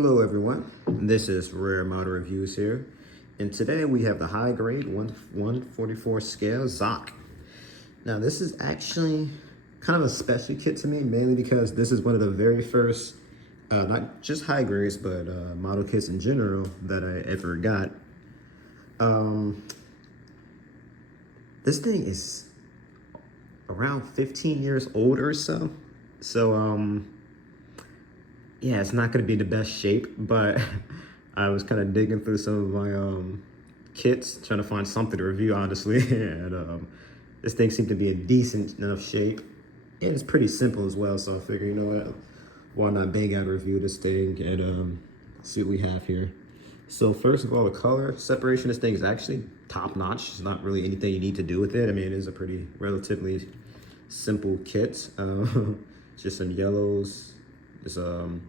Hello everyone, this is Rare Model Reviews here, and today we have the high grade 144 scale Zock. Now this is actually kind of a special kit to me, mainly because this is one of the very first, not just high grades, but model kits in general that I ever got. This thing is around 15 years old or so, yeah, it's not going to be the best shape, but I was kind of digging through some of my kits, trying to find something to review, honestly. And this thing seemed to be in decent enough shape. And it's pretty simple as well, so I figured, you know what, why not bang out a review this thing and see what we have here. So first of all, the color separation of this thing is actually top notch. It's not really anything you need to do with it. I mean, it is a pretty relatively simple kit. Just some yellows. It's kind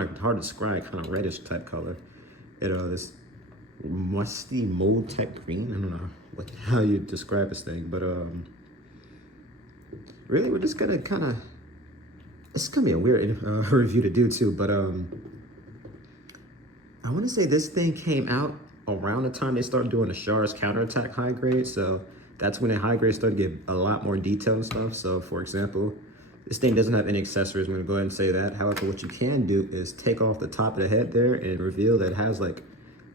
of hard to describe, kind of reddish type color. This musty mold type green. I don't know how you describe this thing, but really we're just gonna it's gonna be a weird review to do too, but I want to say this thing came out around the time they started doing the Char's counterattack high grade, so that's when the high grade started to get a lot more detail and stuff. So for example, this thing doesn't have any accessories. I'm gonna go ahead and say that. However, what you can do is take off the top of the head there and reveal that it has like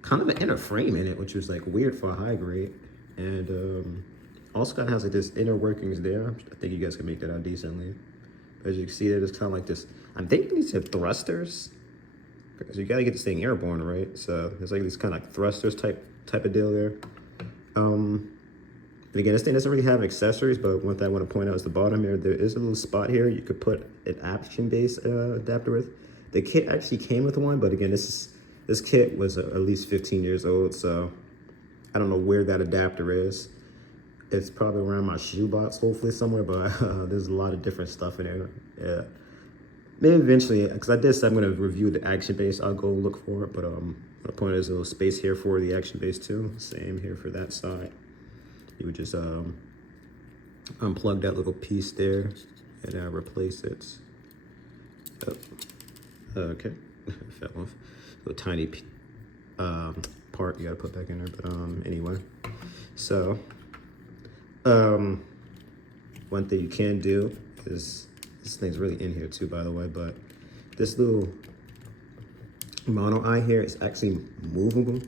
kind of an inner frame in it, which was like weird for a high grade. And also kind of has like this inner workings there. I think you guys can make that out decently. As you can see, there's kind of like this, I'm thinking these are thrusters, because you gotta get this thing airborne, right? So there's like these kind of like thrusters type of deal there. And again, this thing doesn't really have accessories, but one thing I want to point out is the bottom here. There is a little spot here you could put an action-based adapter with. The kit actually came with one, but again, this kit was at least 15 years old, so I don't know where that adapter is. It's probably around my shoebox, hopefully somewhere, but there's a lot of different stuff in there. Yeah, maybe eventually, because I did say I'm going to review the action-based. I'll go look for it, but the point is, there's a little space here for the action-based too. Same here for that side. You would just unplug that little piece there and replace it. Oh, okay, fell off. A tiny part you gotta put back in there, but anyway. So, one thing you can do is, this thing's really in here too, by the way, but this little mono eye here is actually movable.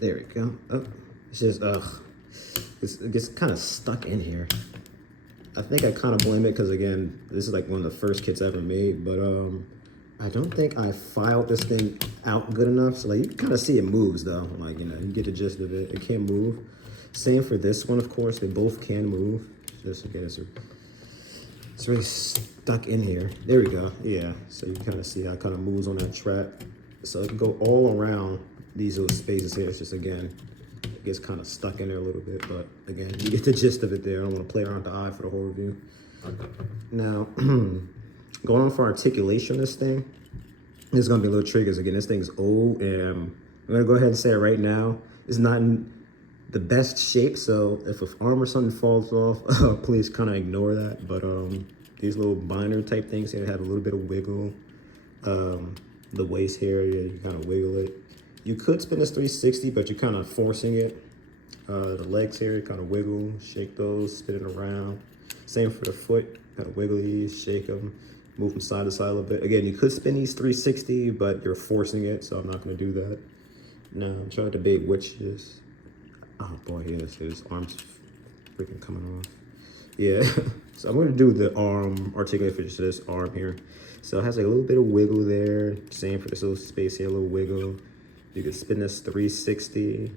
There we go. Oh. It's just, it gets kind of stuck in here. I think I kind of blame it because, again, this is like one of the first kits ever made, but I don't think I filed this thing out good enough. So like, you can kind of see it moves though. Like, you know, you get the gist of it. It can move. Same for this one, of course. They both can move. Just again, it's really stuck in here. There we go. Yeah. So you kind of see how it kind of moves on that track. So it can go all around these little spaces here. It's just, again, it gets kind of stuck in there a little bit, but again, you get the gist of it there. I don't want to play around with the eye for the whole review. Now, going on for articulation of this thing, there's going to be little triggers. Again, this thing's old, and I'm going to go ahead and say it right now. It's not in the best shape, so if an arm or something falls off, please kind of ignore that. But these little binder type things here have a little bit of wiggle. The waist area, you kind of wiggle it. You could spin this 360, but you're kind of forcing it. The legs here, kind of wiggle, shake those, spin it around. Same for the foot, kind of wiggle these, shake them, move them side to side a little bit. Again, you could spin these 360, but you're forcing it, so I'm not going to do that. Now, I'm trying to debate which is. Oh boy, yes, his arm's freaking coming off. Yeah, so I'm going to do the arm articulation for this arm here. So it has like a little bit of wiggle there. Same for this little space here, a little wiggle. You can spin this 360,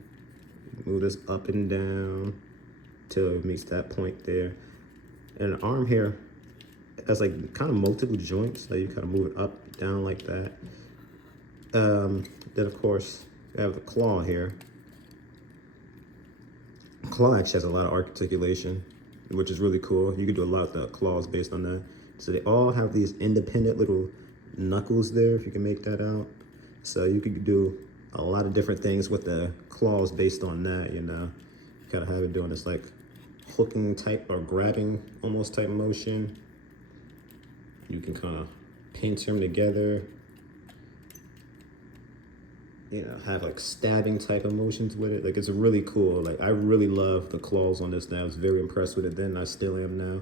move this up and down till it meets that point there. And the arm here has like kind of multiple joints, so you kind of move it up, down like that. Then of course, you have the claw here. The claw actually has a lot of articulation, which is really cool. You can do a lot of the claws based on that. So they all have these independent little knuckles there, if you can make that out. So you could do a lot of different things with the claws based on that, you know. Kind of have it doing this like hooking type or grabbing almost type motion. You can kind of paint them together. You know, have like stabbing type of motions with it. Like it's really cool. Like I really love the claws on this now. I was very impressed with it then. I still am now.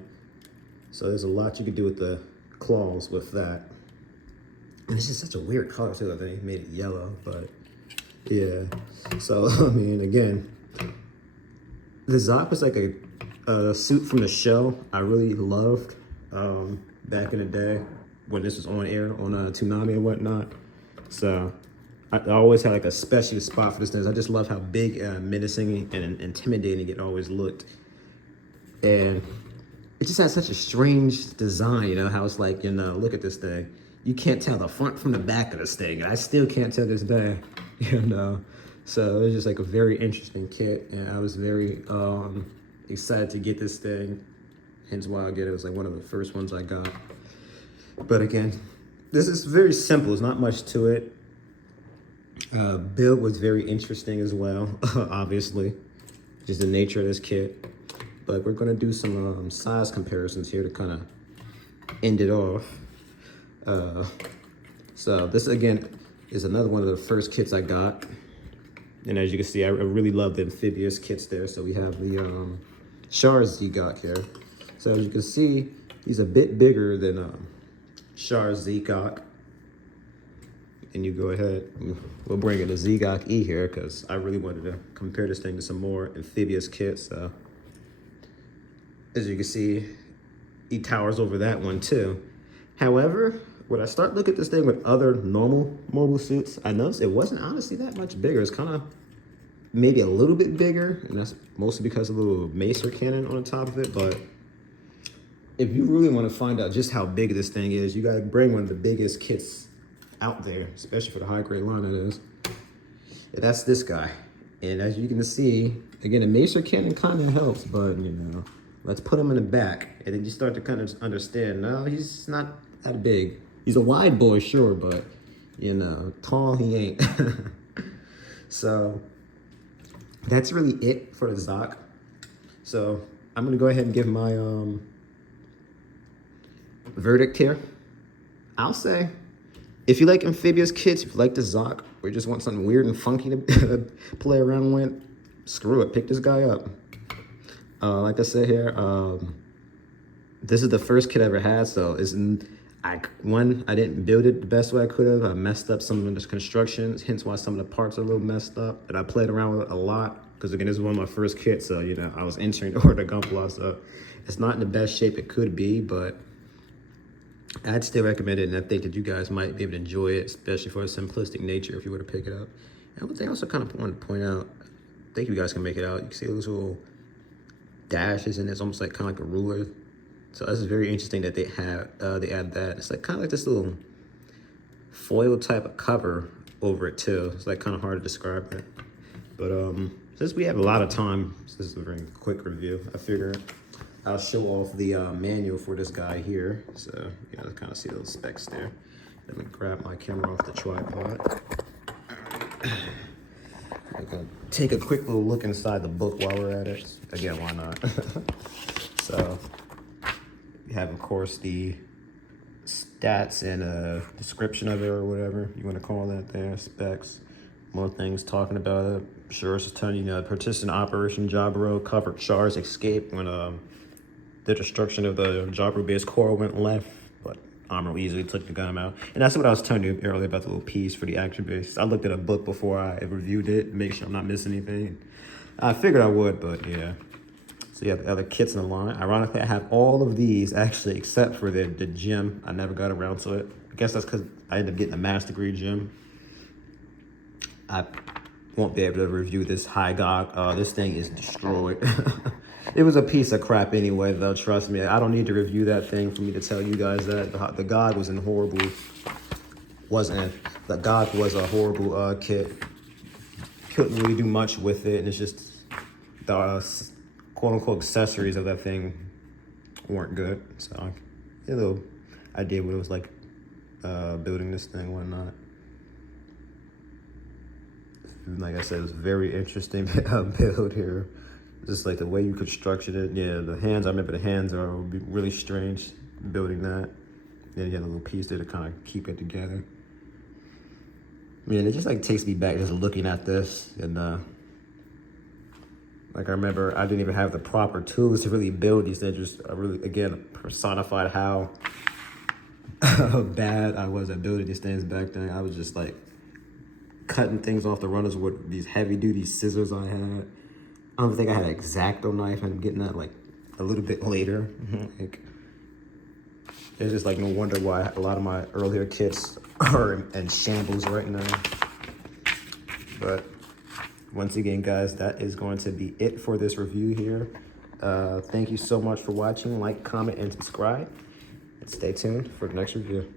So there's a lot you can do with the claws with that. And it's just such a weird color too. I think they made it yellow, but yeah. So I mean, again, the Zock was like a suit from the show I really loved back in the day when this was on air on Toonami and whatnot. So I always had like a special spot for this thing. I just love how big, menacing, and intimidating it always looked. And it just has such a strange design, you know, how it's like, you know, look at this thing. You can't tell the front from the back of this thing. I still can't tell this day, you know. So it was just like a very interesting kit, and I was very excited to get this thing. Hence why I get it. It was like one of the first ones I got. But again, this is very simple. There's not much to it. Build was very interesting as well, obviously, just the nature of this kit. But we're gonna do some size comparisons here to kind of end it off. So this again is another one of the first kits I got. And as you can see, I really love the amphibious kits there. So we have the Char Zock here. So as you can see, he's a bit bigger than Char Zock. And you go ahead, we'll bring in the Zock E here because I really wanted to compare this thing to some more amphibious kits. So as you can see, he towers over that one too. However, when I start looking at this thing with other normal mobile suits, I noticed it wasn't honestly that much bigger. It's kind of maybe a little bit bigger, and that's mostly because of the little macer cannon on the top of it. But if you really want to find out just how big this thing is, you gotta bring one of the biggest kits out there, especially for the high grade line it is. And that's this guy. And as you can see, again, the macer cannon kind of helps, but you know, let's put him in the back, and then you start to kind of understand, no, he's not that big. He's a wide boy, sure, but you know, tall he ain't. So that's really it for the Zock. So I'm gonna go ahead and give my verdict here. I'll say, if you like amphibious kits, if you like the Zock, or you just want something weird and funky to play around with, screw it, pick this guy up. Like I said here, this is the first kit I ever had, so I didn't build it the best way I could have. I messed up some of the constructions, hence why some of the parts are a little messed up. And I played around with it a lot because again, this is one of my first kits, so you know, I was entering the order Gunpla, so it's not in the best shape it could be, but I'd still recommend it, and I think that you guys might be able to enjoy it, especially for a simplistic nature if you were to pick it up. And one thing I also kind of want to point out, I think you guys can make it out. You can see those little dashes in it. It's almost like kind of like a ruler. So this is very interesting that they add that. It's like kind of like this little foil type of cover over it too. It's like kind of hard to describe it. But since we have a lot of time, this is a very quick review, I figure I'll show off the manual for this guy here. So you know, kind of see those specs there. Let me grab my camera off the tripod. I'm gonna take a quick little look inside the book while we're at it. Again, why not? So you have, of course, the stats and a description of it, or whatever you want to call that there, specs. More things talking about it. Sure, it's telling you, participant Operation Jabro covered Char's escape when the destruction of the Jabro base core went left, but Amuro easily took the gun out. And that's what I was telling you earlier about the little piece for the action base. I looked at a book before I reviewed it, make sure I'm not missing anything. I figured I would, but yeah. So you have the other kits in the line. Ironically, I have all of these actually, except for the gem. I never got around to it. I guess that's because I ended up getting a master degree gem. I won't be able to review this high GOG. This thing is destroyed. It was a piece of crap anyway, though, trust me. I don't need to review that thing for me to tell you guys that. The GOG was in horrible, the GOG was a horrible kit. Couldn't really do much with it, and it's just the quote-unquote accessories of that thing weren't good. So I get a little idea what it was like building this thing, whatnot. Like I said, it was very interesting build here. Just like the way you constructed it. Yeah, the hands, I remember the hands are really strange building that. Then you have a little piece there to kind of keep it together. Man, it just like takes me back just looking at this. And like I remember I didn't even have the proper tools to really build these things. Just really, again, personified how bad I was at building these things back then. I was just like cutting things off the runners with these heavy duty scissors I had. I don't think I had an X-Acto knife. I'm getting that like a little bit later. Like, it's just like no wonder why a lot of my earlier kits are in shambles right now. But once again, guys, that is going to be it for this review here. Thank you so much for watching. Like, comment, and subscribe. And stay tuned for the next review.